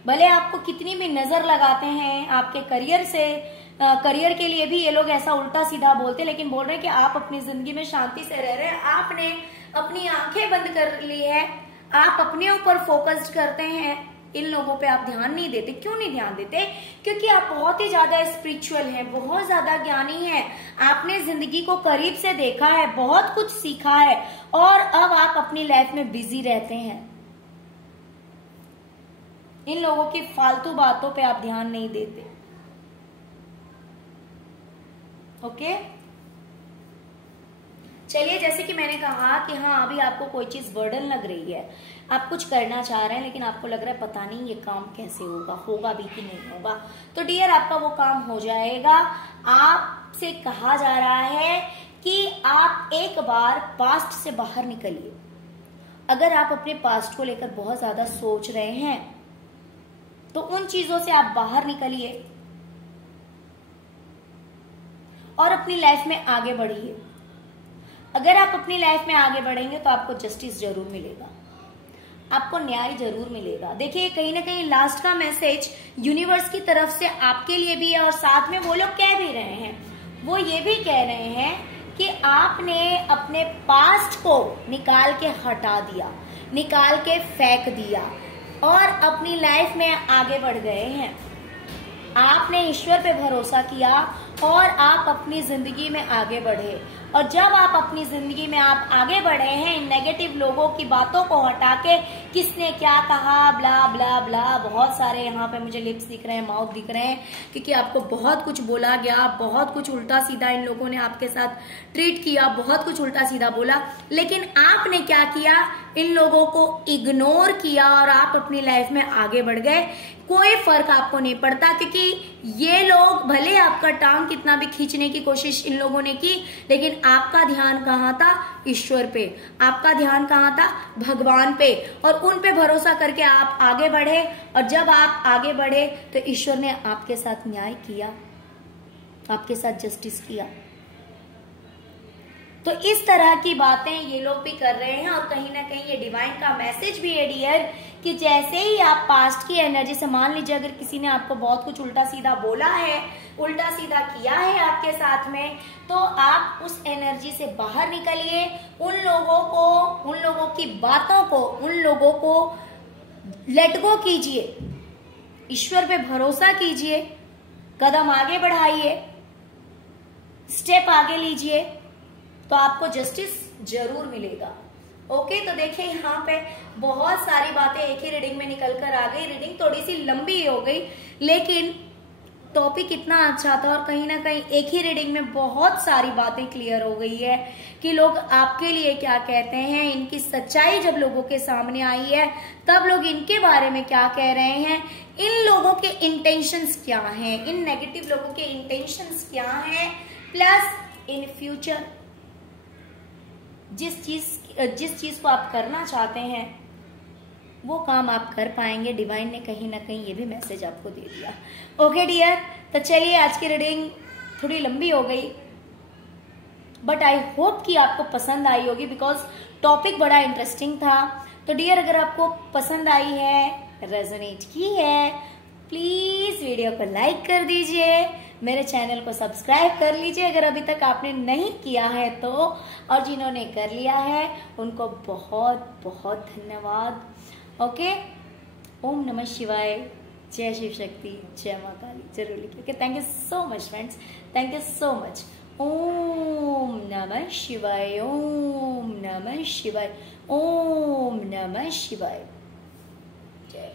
भले आपको कितनी भी नजर लगाते हैं, आपके करियर के लिए भी ये लोग ऐसा उल्टा सीधा बोलते हैं, लेकिन बोल रहे हैं कि आप अपनी जिंदगी में शांति से रह रहे हैं। आपने अपनी आंखें बंद कर ली है, आप अपने ऊपर फोकस्ड करते हैं, इन लोगों पे आप ध्यान नहीं देते। क्यों नहीं ध्यान देते? क्योंकि आप बहुत ही ज्यादा स्पिरिचुअल हैं, बहुत ज्यादा ज्ञानी हैं, आपने जिंदगी को करीब से देखा है, बहुत कुछ सीखा है और अब आप अपनी लाइफ में बिजी रहते हैं। इन लोगों की फालतू बातों पे आप ध्यान नहीं देते। ओके, चलिए, जैसे कि मैंने कहा कि हाँ अभी आपको कोई चीज बर्डन लग रही है, आप कुछ करना चाह रहे हैं, लेकिन आपको लग रहा है पता नहीं ये काम कैसे होगा भी कि नहीं होगा, तो डियर आपका वो काम हो जाएगा। आपसे कहा जा रहा है कि आप एक बार पास्ट से बाहर निकलिए। अगर आप अपने पास्ट को लेकर बहुत ज्यादा सोच रहे हैं तो उन चीजों से आप बाहर निकलिए और अपनी लाइफ में आगे बढ़िए। अगर आप अपनी लाइफ में आगे बढ़ेंगे तो आपको जस्टिस जरूर मिलेगा, आपको न्याय जरूर मिलेगा। देखिए, कहीं ना कहीं लास्ट का मैसेज यूनिवर्स की तरफ से आपके लिए भी है और साथ में वो लोग कह भी रहे हैं, वो ये भी कह रहे हैं कि आपने अपने पास्ट को निकाल के हटा दिया, निकाल के फेंक दिया और अपनी लाइफ में आगे बढ़ गए हैं। आपने ईश्वर पे भरोसा किया और आप अपनी जिंदगी में आगे बढ़े। और जब आप अपनी जिंदगी में आप आगे बढ़े हैं, इन नेगेटिव लोगों की बातों को हटा के, किसने क्या कहा, ब्ला ब्ला ब्ला, बहुत सारे यहाँ पे मुझे लिप्स दिख रहे हैं, माउथ दिख रहे हैं, क्योंकि आपको बहुत कुछ बोला गया, बहुत कुछ उल्टा सीधा इन लोगों ने आपके साथ ट्रीट किया, बहुत कुछ उल्टा सीधा बोला, लेकिन आपने क्या किया, इन लोगों को इग्नोर किया और आप अपनी लाइफ में आगे बढ़ गए, कोई फर्क आपको नहीं पड़ता, क्योंकि ये लोग भले आपका टांग कितना भी खींचने की कोशिश इन लोगों ने की, लेकिन आपका ध्यान कहाँ था? ईश्वर पे। आपका ध्यान कहाँ था? भगवान पे। और उन पे भरोसा करके आप आगे बढ़े, और जब आप आगे बढ़े तो ईश्वर ने आपके साथ न्याय किया, आपके साथ जस्टिस किया। तो इस तरह की बातें ये लोग भी कर रहे हैं, और कहीं ना कहीं ये डिवाइन का मैसेज भी है डियर, कि जैसे ही आप पास्ट की एनर्जी से, मान लीजिए अगर किसी ने आपको बहुत कुछ उल्टा सीधा बोला है, उल्टा सीधा किया है आपके साथ में, तो आप उस एनर्जी से बाहर निकलिए, उन लोगों की बातों को, उन लोगों को लेट गो कीजिए, ईश्वर पे भरोसा कीजिए, कदम आगे बढ़ाइए, स्टेप आगे लीजिए, तो आपको जस्टिस जरूर मिलेगा। ओके, तो देखिए यहाँ पे बहुत सारी बातें एक ही रीडिंग में निकल कर आ गई। रीडिंग थोड़ी सी लंबी हो गई, लेकिन टॉपिक इतना अच्छा था, और कहीं ना कहीं एक ही रीडिंग में बहुत सारी बातें क्लियर हो गई है कि लोग आपके लिए क्या कहते हैं, इनकी सच्चाई जब लोगों के सामने आई है, तब लोग इनके बारे में क्या कह रहे हैं, इन लोगों के इंटेंशंस क्या हैं, इन नेगेटिव लोगों के इंटेंशंस क्या हैं, प्लस इन फ्यूचर जिस चीज को आप करना चाहते हैं वो काम आप कर पाएंगे। डिवाइन ने कहीं ना कहीं ये भी मैसेज आपको दे दिया। ओके डियर, तो चलिए आज की रीडिंग थोड़ी लंबी हो गई, बट आई होप कि आपको पसंद आई होगी, बिकॉज टॉपिक बड़ा इंटरेस्टिंग था। तो डियर, अगर आपको पसंद आई है, रेजोनेट की है, प्लीज वीडियो को लाइक कर दीजिए, मेरे चैनल को सब्सक्राइब कर लीजिए अगर अभी तक आपने नहीं किया है तो, और जिन्होंने कर लिया है उनको बहुत बहुत धन्यवाद। ओके, ओम नमः शिवाय, जय शिव शक्ति, जय माँ काली, जरूर लिखिए। Thank you so much friends, thank you so much. Om नमः शिवाय, ओम नमः शिवाय, ओम नमः शिवाय, जय